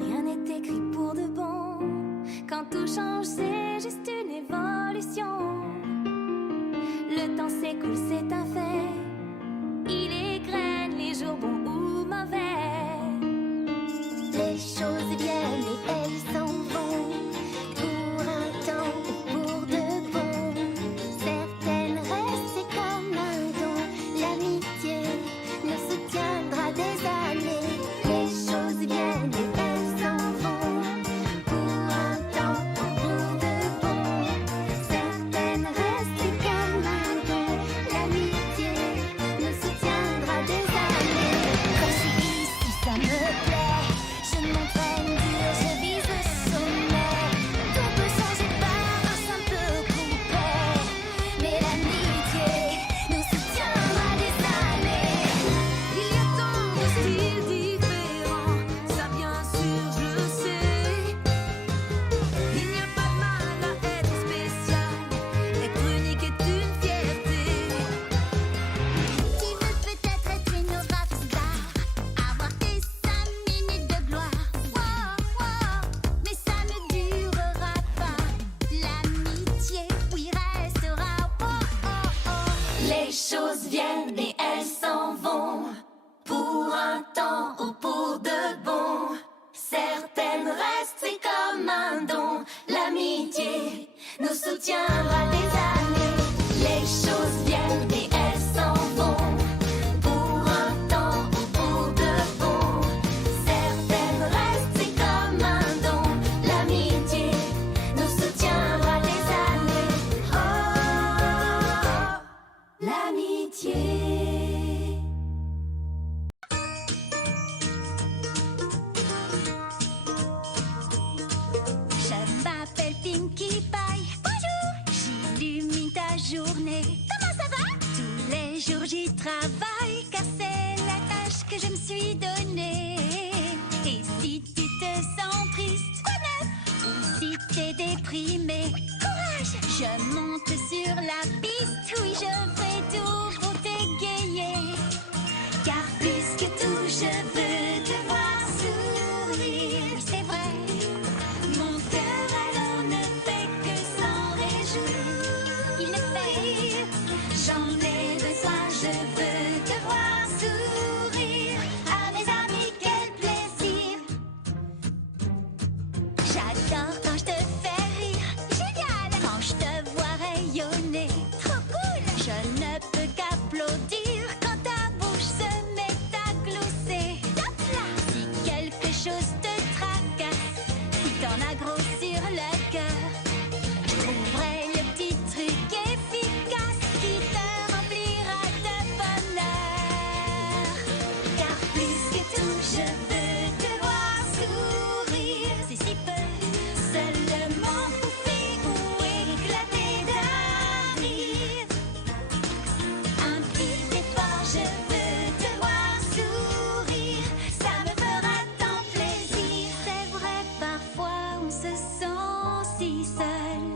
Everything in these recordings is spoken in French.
rien n'est écrit pour de bon. Quand tout change, c'est juste une évolution. Le temps s'écoule, c'est un fait. Il égrène les jours bons ou mauvais. Les choses viennent et elles s'en vont, pour un temps ou pour de bon. Certaines restent, c'est comme un don. L'amitié nous soutiendra des années. Les choses viennent et elles s'en vont, pour un temps ou pour de bon. Certaines restent, c'est comme un don. L'amitié nous soutiendra des années. Quand je suis ici, ça me plaît. Je m'entraîne dur, je vise le sommet. Tout peut changer par un simple couplet. Mais l'amitié nous soutiendra des années. Il y a tant de styles différents, ça bien sûr je le sais. Il n'y a pas de mal à être spécial, être unique est une fierté. Qui veut peut-être être une rockstar, avoir des 5 minutes de gloire. Wow, wow, mais ça ne durera pas. L'amitié, oui, restera. Oh, oh, oh. Les choses viennent et elles s'en vont, pour un temps ou pour de bon. Certaines restent, c'est comme un don. L'amitié nous soutiendra des années. Les choses viennent et elles s'en vont, pour un temps ou pour de bon. Certaines restent, c'est comme un don. L'amitié nous soutiendra des années. Oh, l'amitié. Je m'appelle Pinkie Pie. Bonjour. J'illumine ta journée. Comment ça va? Tous les jours j'y travaille, car c'est la tâche que je me suis donnée. Et si tu te sens triste, quoi neuf? Ou si t'es déprimé, courage! Je monte sur la piste, oui je fais tout pour t'égayer. Car plus que tout je veux te voir sourire. Oui, c'est vrai. Mon cœur alors ne fait que s'en réjouir. Il le fait. J'en ai besoin, je veux te voir sourire. À mes amis, quel plaisir. J'adore quand je te fais rire. Génial. Quand je te vois rayonner. Trop cool. Je ne peux qu'applaudir quand ta bouche se met à glousser. Top là. Si quelque chose te tracasse, si t'en as gros sur le cœur, je trouverai le petit truc efficace qui te remplira de bonheur. Car plus que tout, je veux te voir sourire. C'est si peu seulement bouffer ou éclater de rire. Un petit effort, je veux te voir sourire. Ça me fera tant plaisir. C'est vrai, parfois on se sent si seul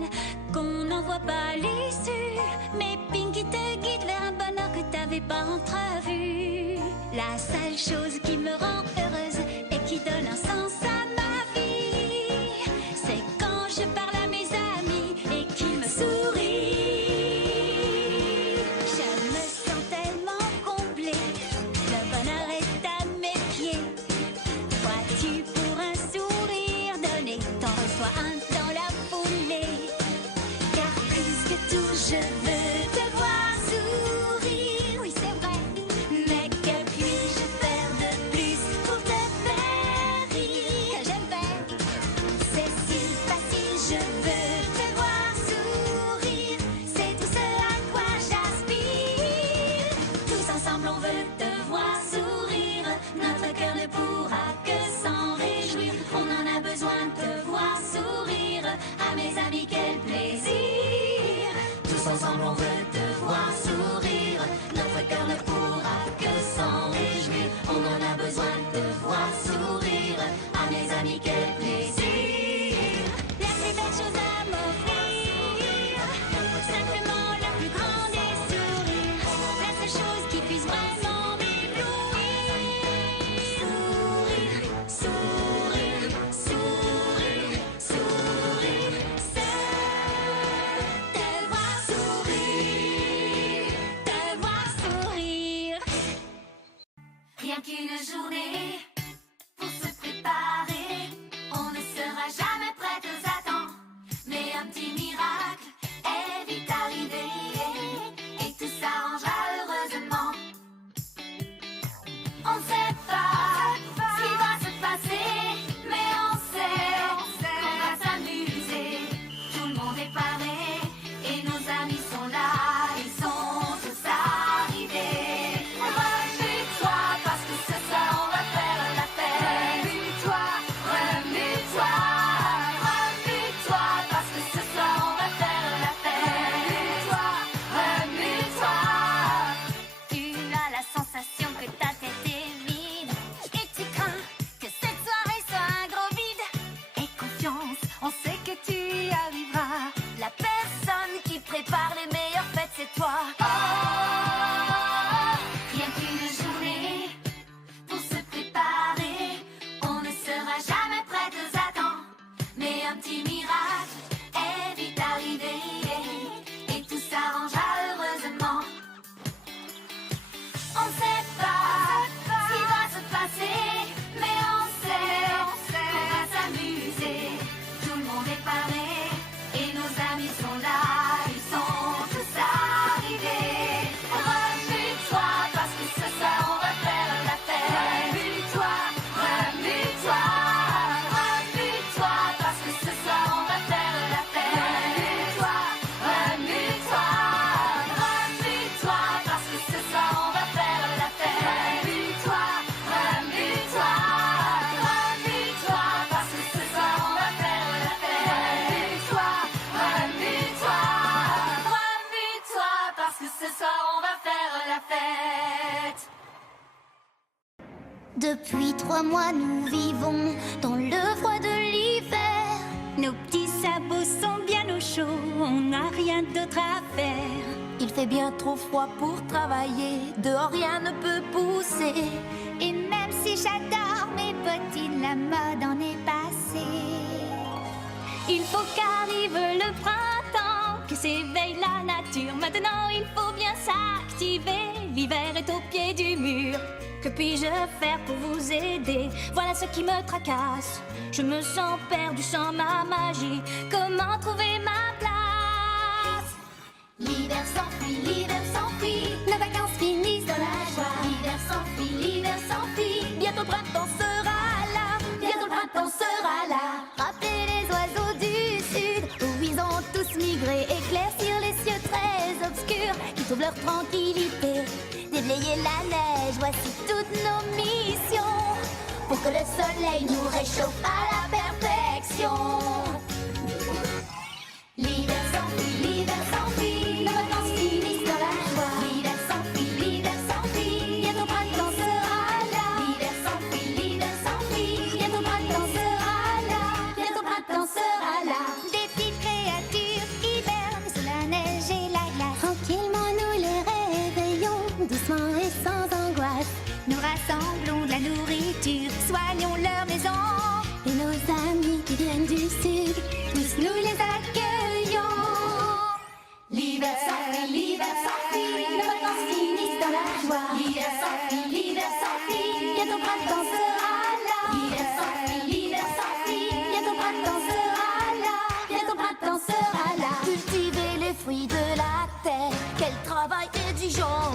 qu'on n'en voit pas l'issue. Mais Pinkie te guide vers un bonheur que t'avais pas entrevu. La seule chose qui me rend heureuse et qui donne un sens à ma vie, c'est quand je parle à mes amis et qu'ils me sourient. Je me sens tellement comblée, le bonheur est à mes pieds. Vois-tu, pour un sourire donné, t'en reçois un dans la foulée. Car plus que tout, je veux te voir sourire. Oui, c'est vrai, mais que puis-je faire de plus pour qu'une journée pour se préparer. On ne sera jamais prêt à temps, mais un petit miracle est vite arrivé et tout s'arrangera heureusement. On ne sait pas ce qui va se passer, mais on sait qu'on va s'amuser. Tout le monde est paré et nos amis sont là, ils sont tous arrivés. Remue-toi parce que ce soir on va faire la fête. Remue-toi, remue-toi, remue-toi parce que ce soir on va faire la fête. Remue-toi, remue-toi. Tu as la sensation que ta tête est vide et tu crains que cette soirée soit un gros vide. Aie confiance, on sait que tu y arriveras. La personne qui prépare les meilleures fêtes, c'est toi. Rien qu'une journée pour se préparer. On ne sera jamais prêt à temps, mais un petit miracle est vite arrivé et tout s'arrangera heureusement. On ne sait pas ce qui va se passer, mais on sait qu'on va s'amuser. Tout le monde est paré et nos amis sont là, ils sont tous arrivés. Remue-toi parce que ce soir on va faire la fête. Remue-toi, remue-toi, remue-toi parce que ce soir on va faire la fête. Remue-toi, remue-toi, remue-toi parce que ce soir on va faire la fête. Remue-toi, remue-toi, remue-toi parce que ce soir on va faire la fête. Remue-toi, remue-toi, remue-toi parce que ce soir on va faire la fête. Depuis 3 mois, nous vivons dans le froid de l'hiver. Nos petits sabots sont bien au chaud, on n'a rien d'autre à faire. Il fait bien trop froid pour travailler, dehors rien ne peut pousser. Et même si j'adore mes bottines, la mode en est passée. Il faut qu'arrive le printemps, que s'éveille la nature. Maintenant, il faut bien s'activer. L'hiver est au pied du mur. Que puis-je faire pour vous aider? Voilà ce qui me tracasse. Je me sens perdu sans ma magie. Comment trouver ma place? L'hiver s'enfuit, Nos vacances finissent dans la joie. l'hiver s'enfuit. Bientôt le printemps sera là, bientôt le printemps sera là. Rappelez les oiseaux du sud, où ils ont tous migré, éclaircir les cieux très obscurs qui trouvent leur tranquillité. Déblayer la neige, voici toutes nos missions, pour que le soleil nous réchauffe à la perfection. L'hiver s'enfuit, nos vacances finissent dans la joie. L'hiver s'enfuit, bientôt le printemps sera là. L'hiver s'enfuit, bientôt le printemps sera là. Bientôt le printemps sera là. Des petites créatures hibernent sous la neige et la glace. Tranquillement nous les réveillons, doucement et sans angoisse. Nous rassemblons de la nourriture, soignons leur maison. Et nos amis qui viennent du sud, tous nous les accueillons. L'hiver s'enfuit, nos vacances finissent dans la joie. L'hiver s'enfuit, bientôt le printemps sera là. L'hiver s'enfuit, bientôt le printemps sera là. Bientôt le printemps sera là. Cultiver les fruits de la terre, quel travail exigeant.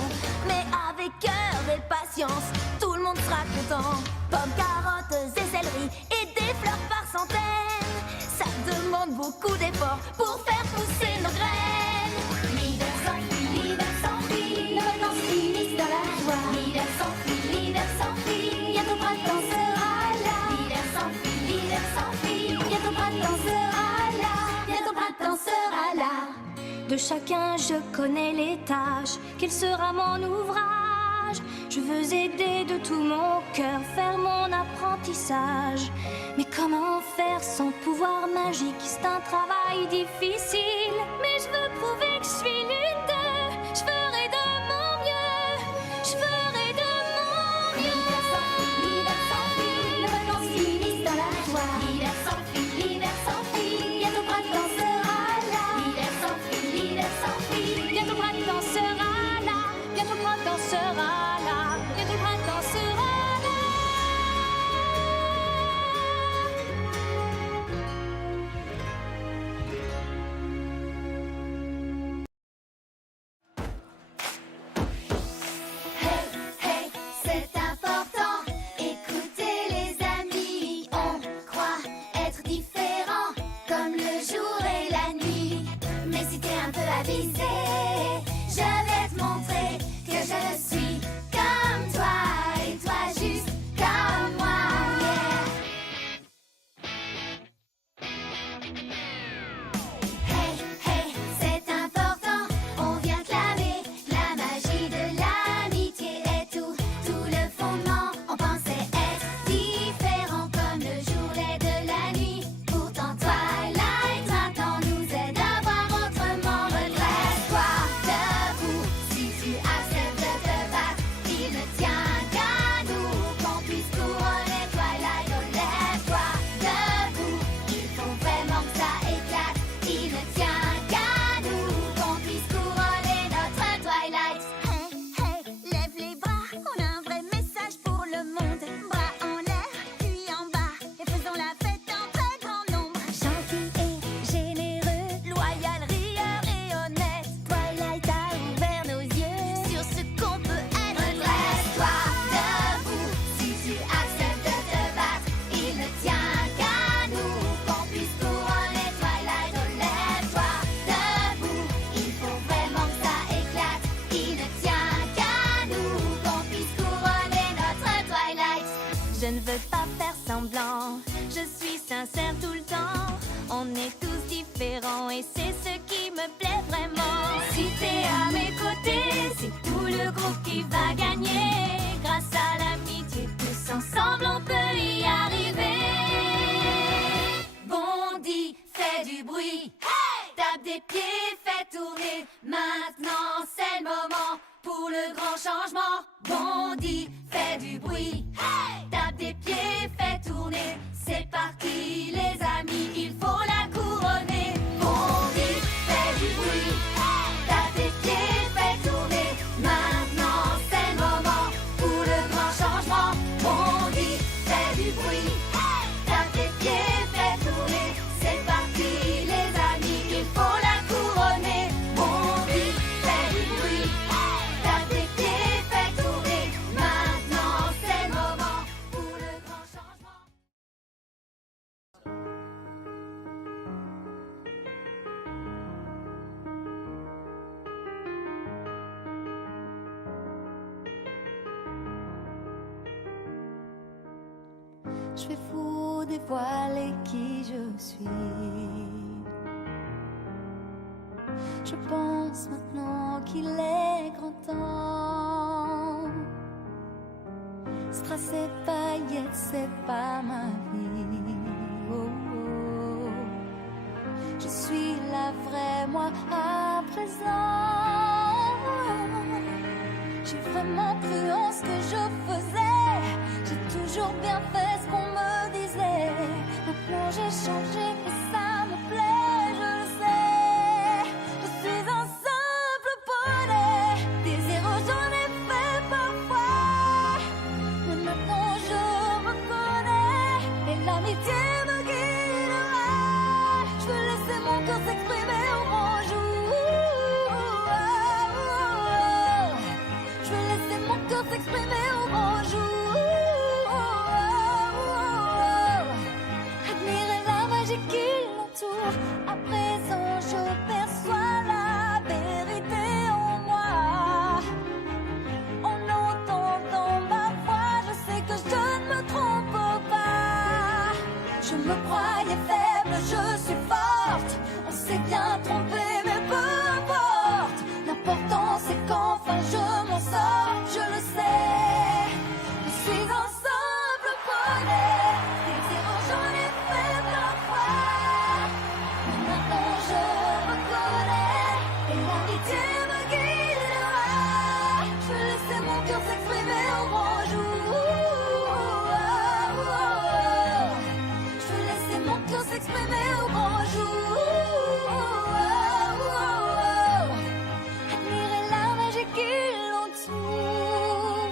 Mais avec cœur et patience, tout le monde sera content. Pommes, carottes et céleri et des fleurs par centaines. Ça demande beaucoup d'efforts pour faire pousser nos graines. L'hiver s'enfuit, nos vacances finissent dans la joie. L'hiver s'enfuit, bientôt le printemps sera là. L'hiver s'enfuit, bientôt le printemps sera là. Bientôt le printemps sera là. De chacun je connais les tâches, quel sera mon ouvrage? Je veux aider de tout mon cœur, faire mon apprentissage. Mais comment faire sans pouvoir magique? C'est un travail difficile. Mais je veux prouver que je suis l'une d'eux. Je ferai de mon mieux. Je ferai de mon mieux. L'hiver s'enfuit, nos vacances finissent dans la joie. L'hiver s'enfuit, bientôt le printemps sera là. L'hiver s'enfuit, Bientôt le printemps sera là. Bientôt le printemps sera là. Bientôt le printemps sera là. semblant. Je suis sincère tout le temps. On est tous différents et c'est ce qui me plaît vraiment. Si t'es à mes côtés, c'est tout le groupe qui va gagner. Grâce à l'amitié, tous ensemble on peut y arriver. Bondi, fais du bruit, hey! Tape des pieds, fais tourner. Maintenant c'est le moment pour le grand changement. Bondi, fais du bruit, hey! Tape des pieds, fais tourner. C'est parti les amis, il faut la couronner. Bondi, fais du bruit, hey! Tape des pieds, fais tourner. Maintenant c'est le moment pour le grand changement. Bondi, fais du bruit, hey! Tape des pieds, fais tourner. C'est parti les amis, il faut la couronner. Bondi, fais du bruit, hey! Tape des pieds, fais tourner. Maintenant c'est le moment pour le grand changement. Je vais vous dévoiler qui je suis. Je pense maintenant qu'il est grand temps. Strass et paillettes, c'est pas ma vie. Oh, oh. Je suis la vraie moi à présent. J'ai vraiment cru en ce que je faisais. J'ai toujours bien fait ce qu'on me disait. Maintenant j'ai changé et ça me plaît, je le sais. Je suis un simple poney. Des erreurs j'en ai fait parfois, mais maintenant je me connais et l'amitié me guidera. Je veux laisser mon cœur s'exprimer au grand jour. Je veux laisser mon cœur s'exprimer au grand jour. Admirer la magie qui l'entoure. À présent je perçois la vérité en moi. En entendant ma voix, je sais que je ne me trompe pas. Je me croyais faible, je suis forte. On s'est bien trompé, mais peu importe. L'important c'est qu'enfin je m'en sors, je le sais. Je suis un simple poney. Des erreurs j'en ai fait parfois, mais maintenant je me connais et l'amitié me guidera. Je veux laisser mon cœur s'exprimer au grand jour. Je veux laisser mon cœur s'exprimer au grand jour. Admirer la magie qui l'entoure.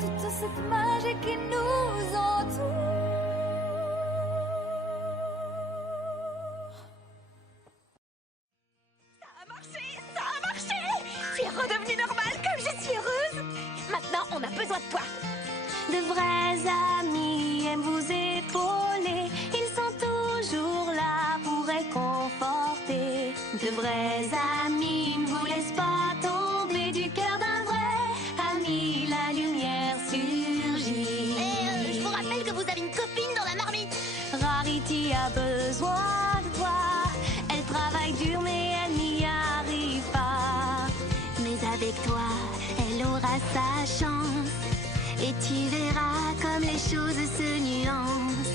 Toute cette magie qui nous entoure. Ça a marché! Tu es redevenue normale comme je suis heureuse! Maintenant, on a besoin de toi! De vrais amis aiment vous épauler. Ils sont toujours là pour réconforter. De vrais amis ne vous laissent pas tomber. Du cœur d'un vrai ami, la lumière surgit. Et je vous rappelle que vous avez une copine dans la marmite. Rarity a besoin de toi. Elle travaille dur mais elle n'y arrive pas. Mais avec toi, elle aura sa chance. Et tu verras comme les choses se nuancent.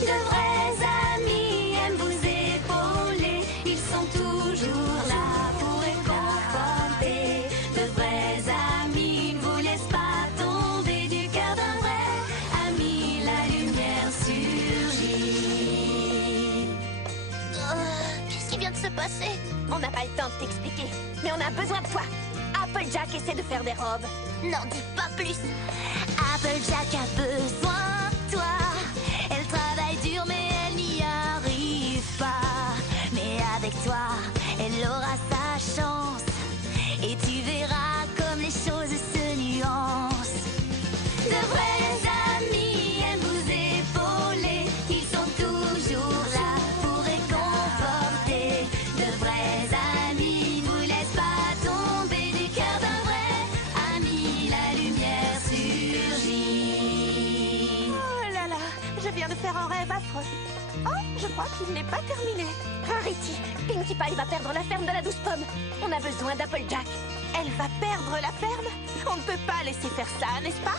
De vrais amis aiment vous épauler. Ils sont toujours là pour réconforter. De vrais amis ne vous laissent pas tomber. Du cœur d'un vrai ami, la lumière surgit. Qu'est-ce qui vient de se passer? On n'a pas le temps de t'expliquer, mais on a besoin de toi. Applejack essaie de faire des robes. N'en dis pas plus. Applejack a besoin de toi. Elle travaille dur mais elle n'y arrive pas. Mais avec toi, elle aura sa chance. Et tu verras comme les choses se nuancent. De vrais amis aiment vous épauler. Ils sont toujours là pour réconforter. De vrais amis ne vous laissent pas tomber. Du cœur d'un vrai ami, la lumière surgit. crois qu'il n'est pas terminé. Rarity, Pinkie Pie va perdre la ferme de la douce pomme. On a besoin d'Applejack. Elle va perdre la ferme? On ne peut pas laisser faire ça, n'est-ce pas?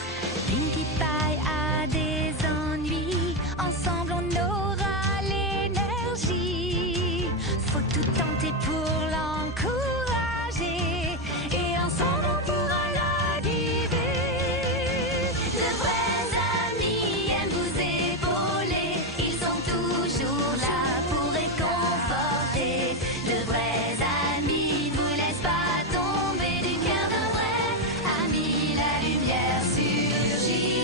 Pinkie Pie a des ennuis. Ensemble, on aura l'énergie. Faut tout tenter pour l'encourager. Et ensemble, on pourra la guider. De vrais amis aiment vous épauler. Ils sont toujours là pour réconforter. De vrais amis ne vous laissent pas tomber. Du cœur d'un vrai ami, la lumière surgit.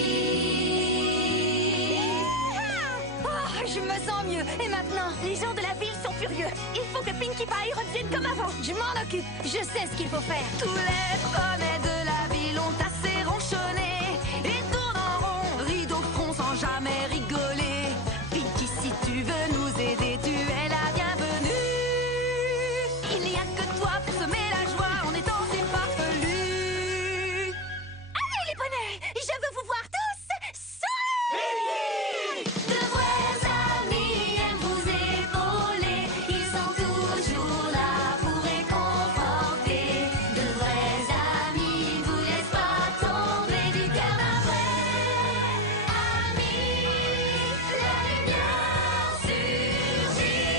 Oh, je me sens mieux. Et maintenant, les gens de la ville sont furieux. Il faut que Pinkie Pie revienne comme avant. Je m'en occupe. Je sais ce qu'il faut faire. Tous les poneys de la ville ont assez ronchonné et tournent en rond, rideau front sans jamais rigoler. Pinkie, si tu veux nous aider, tu es la bienvenue. Il n'y a que toi pour semer la joie en étant si farfelu. Allez les poneys, je veux vous voir tous sourire. De vrais amis aiment vous épauler. Ils sont toujours là pour réconforter. De vrais amis ne vous laissent pas tomber. Du cœur d'un vrai ami, la lumière surgit.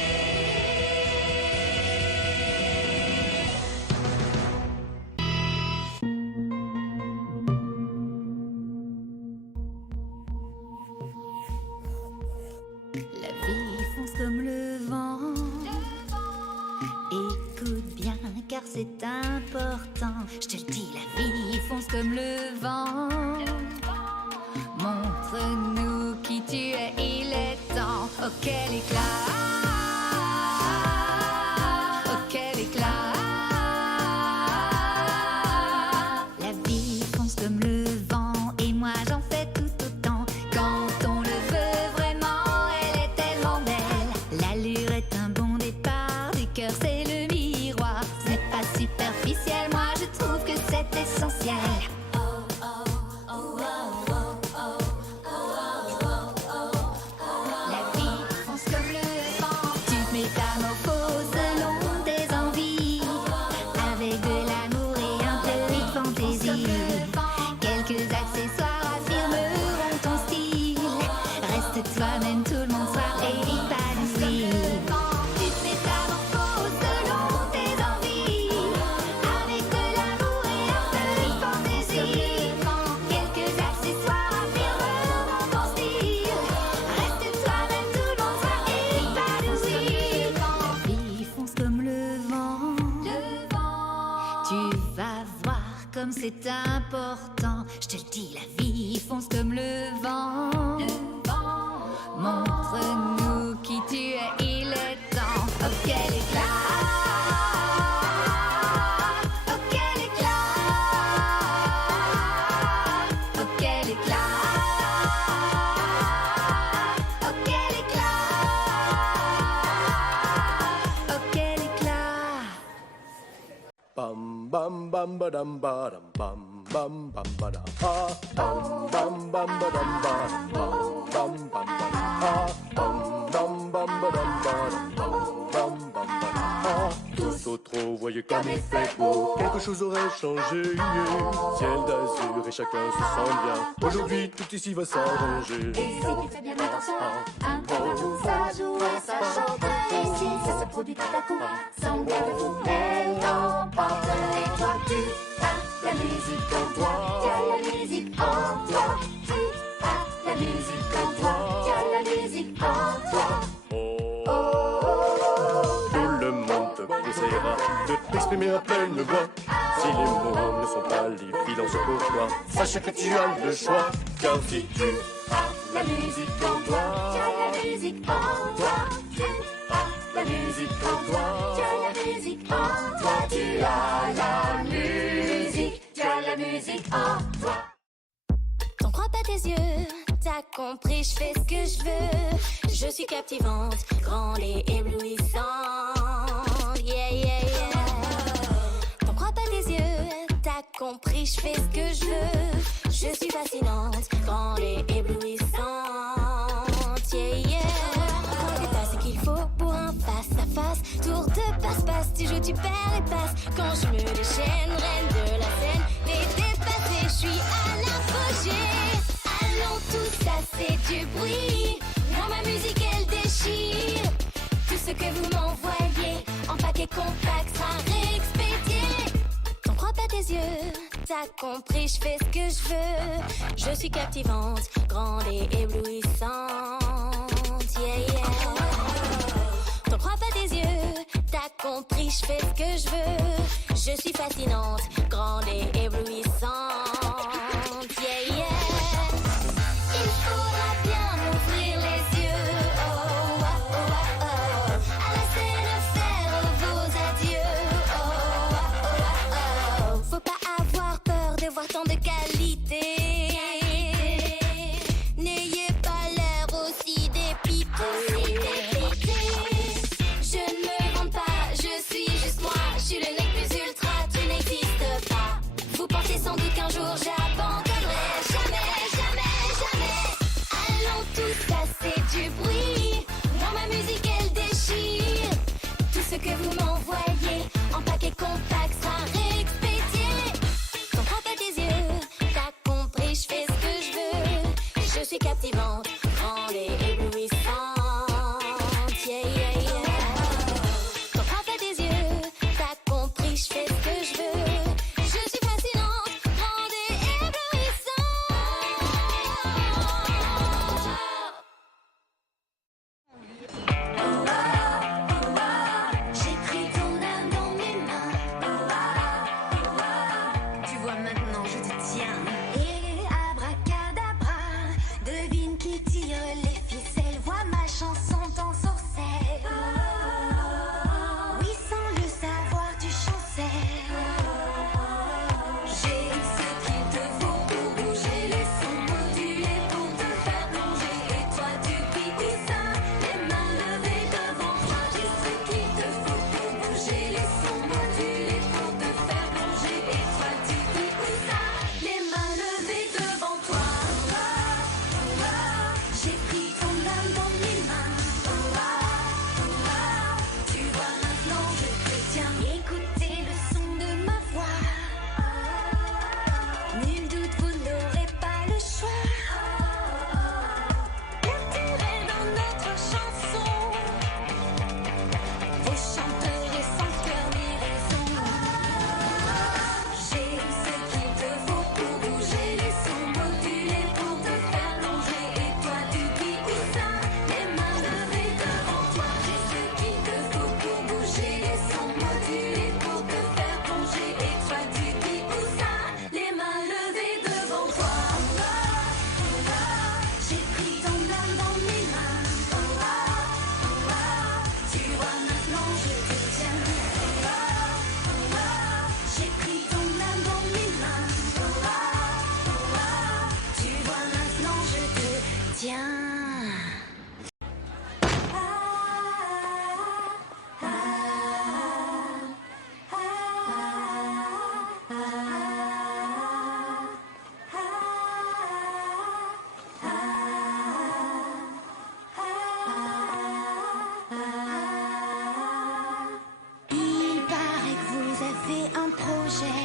La vie fonce comme le vent. Écoute bien car c'est important. Je te le dis, la vie fonce comme le vent. Montre-nous qui tu es, il est temps. Oh quel éclat, oh quel éclat. La vie fonce comme le vent et moi j'en fais tout autant. Quand on le veut vraiment, elle est tellement belle. L'allure est un bon départ, du cœur c'est le miroir. Ce n'est pas superficiel, moi je trouve que c'est essentiel. La vie fonce comme le vent. Tu te métamorphoses selon tes envies, avec de l'amour et un peu de fantaisie. Quelques accessoires affirmeront ton style. Reste toi-même, tout le monde sera épanoui. Tu te métamorphoses selon tes envies, avec de l'amour et un peu de fantaisie. Quelques accessoires affirmeront ton style. Reste toi-même, tout le monde sera épanoui. La vie fonce comme le vent. Tu vas voir comme c'est important. Je te le dis, la vie fonce comme le vent. Montre-nous qui tu es, il est temps. Oh quel éclat, oh quel éclat, oh quel éclat, oh quel éclat, oh quel éclat. Bam bam bam badam badam bam bam bam badam ah bam bam bam badam badam bam bam bam badam ah bam bam bam badam badam bam bam bam badam ah. Tous autres voyaient comme il fait beau, quelque chose aurait changé. Ciel d'azur et chacun se sent bien. Aujourd'hui tout ici va s'arranger. Et si tu fais bien attention, un peu ça joue et ça chante. Et si ça se produit tout à coup, sans bien de vous, elle t'emporte. Et toi tu as la musique en toi, tu as la musique en toi. Tu as la musique en toi, tu as la musique en toi. Tout le monde te conseillera de t'exprimer à pleine voix. Si les mots ne sont pas l'évidence pour toi, sache que tu as le choix. Car si tu as La musique en toi, tu as la musique en toi. Tu as la musique en toi, tu as la musique en toi. Tu as la musique, tu as la musique en toi. T'en crois pas tes yeux, t'as compris, je fais ce que je veux. Je suis captivante, grande et éblouissante. Yeah, yeah, yeah. T'en crois pas tes yeux, t'as compris, je fais ce que je veux. Je suis fascinante, grande et éblouissante. Yeah, yeah. Quand t'es pas ce qu'il super épaisse. Quand je me déchaîne, reine de la scène, les dépassés, je suis à l'apogée. Allons tous, ça c'est du bruit. Moi ma musique elle déchire. Tout ce que vous m'envoyez en paquet compact sera réexpédié. T'en crois pas tes yeux, t'as compris, je fais ce que je veux. Je suis captivante, grande et éblouissante. Yeah, yeah. T'en crois pas tes yeux, t'as compris, je fais ce que je veux. Je suis fascinante, grande et éblouissante. Yeah, yeah. Il faudra bien m'ouvrir les yeux. Oh, oh, oh, oh, oh. À la scène faire vos adieux. Oh, oh, oh, oh, oh. Faut pas avoir peur de voir tant de qualité. N'ayez pas l'air aussi dépité. Je ne me vante pas, je suis juste moi. Je suis le mec plus ultra, tu n'existes pas. Vous pensez sans doute qu'un jour j'abandonnerai. Jamais, jamais, jamais. Allons tous casser du bruit. Moi ma musique elle déchire. Tout ce que vous m'envoyez en paquet compact sera réexpédié. T'en prends pas tes yeux, t'as compris, je fais ce que je veux. Je suis captivante, grande et éblouissante. Yeah, yeah, yeah. T'en prends pas tes yeux, t'as compris, je fais ce que je veux. Je suis fascinante, grande et éblouissante. J'ai pris ton âme dans mes mains. Tu vois maintenant, je te tiens. Et abracadabra, devine qui tire les ficelles. Vois ma chanson en sorcelle. Oui, sans le savoir, tu chancelles. J'ai ce qu'il te faut pour bouger les sons modulés pour te faire plonger. Et toi, tu piques où ça? Les mains levées devant toi. J'ai ce qu'il te faut pour bouger les sons modulés pour te faire plonger. Et toi, tu piques où ça? Les mains levées devant toi. J'ai pris ton âme dans mes mains. Tu vois maintenant, je te tiens. Écoutez le son de ma voix. Nul doute, vous n'aurez pas le choix. L'intérêt dans notre chanson. Vous chanterez sans cœur ni raison. J'ai ce qu'il te faut pour bouger les sons modulés pour te faire plonger. Et toi, tu dis où ça? Les mains levées devant toi. J'ai ce qu'il te faut pour bouger les sons modulés pour te faire plonger. Et toi, tu dis où ça? Les mains levées devant toi. J'ai pris ton âme dans mes mains. Tu vois maintenant, je te tiens. J'ai pris ton âme dans mes mains. Tu vois maintenant, je te tiens. Il paraît que vous avez un projet.